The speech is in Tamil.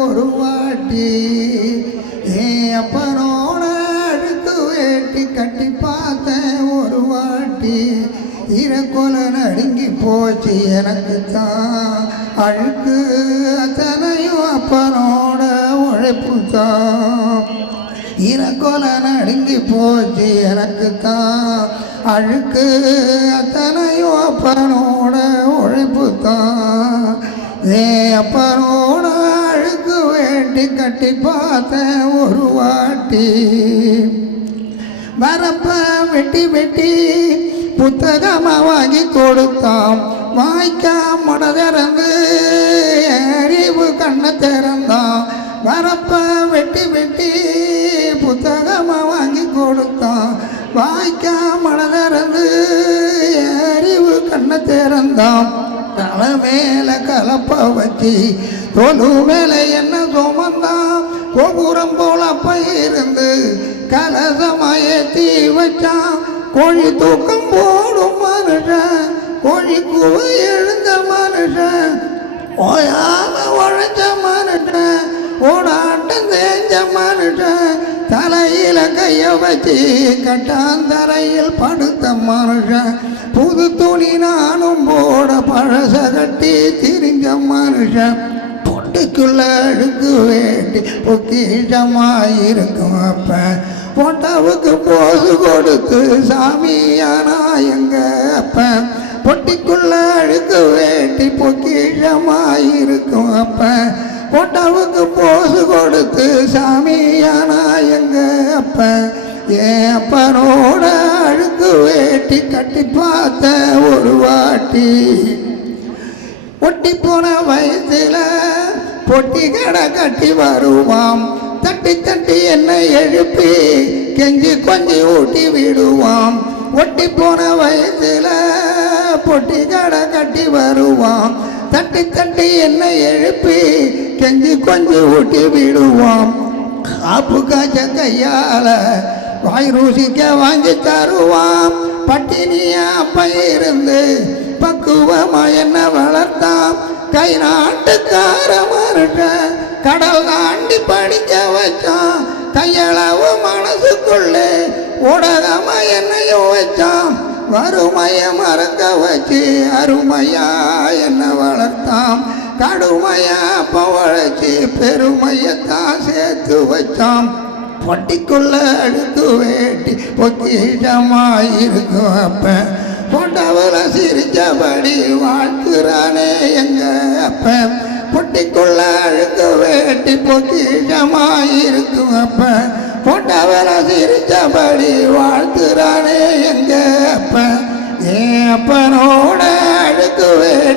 ஒரு வாட்டி என் அப்பனோட அழுக்கு வேட்டி கட்டி பார்த்தேன் ஒரு வாட்டி இறக்கொல நடுங்கி போச்சு எனக்கு தான் அழுக்கு அத்தனையும் அப்பனோட உழைப்பு தான் இறக்கொல நடுங்கி போச்சு எனக்கு தான் அழுக்கு அத்தனையும் அப்பனோட உழைப்பு தான் ஏ அப்பனோட கட்டி கட்டி பார்த்தேன் ஒரு வாட்டி. வரப்ப வெட்டி வெட்டி புத்தகமாக வாங்கி கொடுத்தான். வாய்க்கா மன திறந்து அறிவு கண்ணை திறந்தான். வரப்ப வெட்டி வெட்டி புத்தகமாக வாங்கி கொடுத்தான். வாய்க்கா மன திறந்து அறிவு கண்ணை திறந்தான். தலை மேலே கலப்ப வச்சு தொழு மேலே என்ன சுமந்தான் கோபுரம் போல பயிருந்து கலசமயத்தி வச்சான் கோழி தூக்கம் போடும் மனுஷன் கோழி கூவ எழுந்த மனுஷன் ஓயாம உழைச்ச மனுஷன் ஓடாட்டம் தேஞ்ச மனுஷன் தலையில கைய வச்சு கட்டாந்தரையில் படுத்த மனுஷன் புது துணி நானும் போட பழச கட்டி திரிஞ்ச மனுஷன். வீட்டுக்குள்ள அழுக்கு வேண்டி பொக்கிஷமாயிருக்கும் அப்ப. பொட்டாவுக்கு போது கொடுத்து சாமியானா எங்க அப்ப? பொட்டிக்குள்ள அழுக்கு வேண்டி பொக்கிஷமாயிருக்கும் அப்ப. பொட்டாவுக்கு போது கொடுத்து சாமியானா எங்க அப்ப? என் அப்பனோட அழுக்கு வேட்டி கட்டி பார்த்த ஒரு வாட்டி. ஒட்டி போன வயசுல பொட்டி கடை கட்டி வருவாம். தட்டி தட்டி என்னை எழுப்பி கெஞ்சி கொஞ்சி ஊட்டி விடுவாம். ஒட்டி போன வயசுல பொட்டி கடை கட்டி வருவான் தட்டி தட்டி என்னை எழுப்பி கெஞ்சி கொஞ்சி ஊட்டி விடுவான் காப்பு காய்ச்ச கையால வாய் ருசிக்க வாங்கி தருவான் பட்டினியா பயிருந்து பக்குவமா என்ன வளர்த்தான் கை நாட்டுக்காரமா மனுஷன் கடல் தாண்டி படிக்க வச்சான். கையளவு மனசுக்குள்ளே ஊடகமா என்னையும் வச்சான். வறுமையை மறக்க வச்சு அருமையா என்னை வளர்த்தான். கடுமையா பவழைச்சி பெருமையத்தான் சேர்த்து வச்சான். பொட்டிக்குள்ள அடுத்து வேட்டி பொக்கிஷமாயிருக்கும் அப்ப. பொட்டவர சிரிச்சபடி வாழ்த்துறானே எங்க அப்ப. பொட்டிக்குள்ள அழுக்கு வேட்டி பொக்கிஷமாயிருக்கும் அப்ப. பொட்டவர சிரிச்சபடி வாழ்த்துறானே எங்க அப்ப. என் அப்பனோட அழுக்கு வேட்டி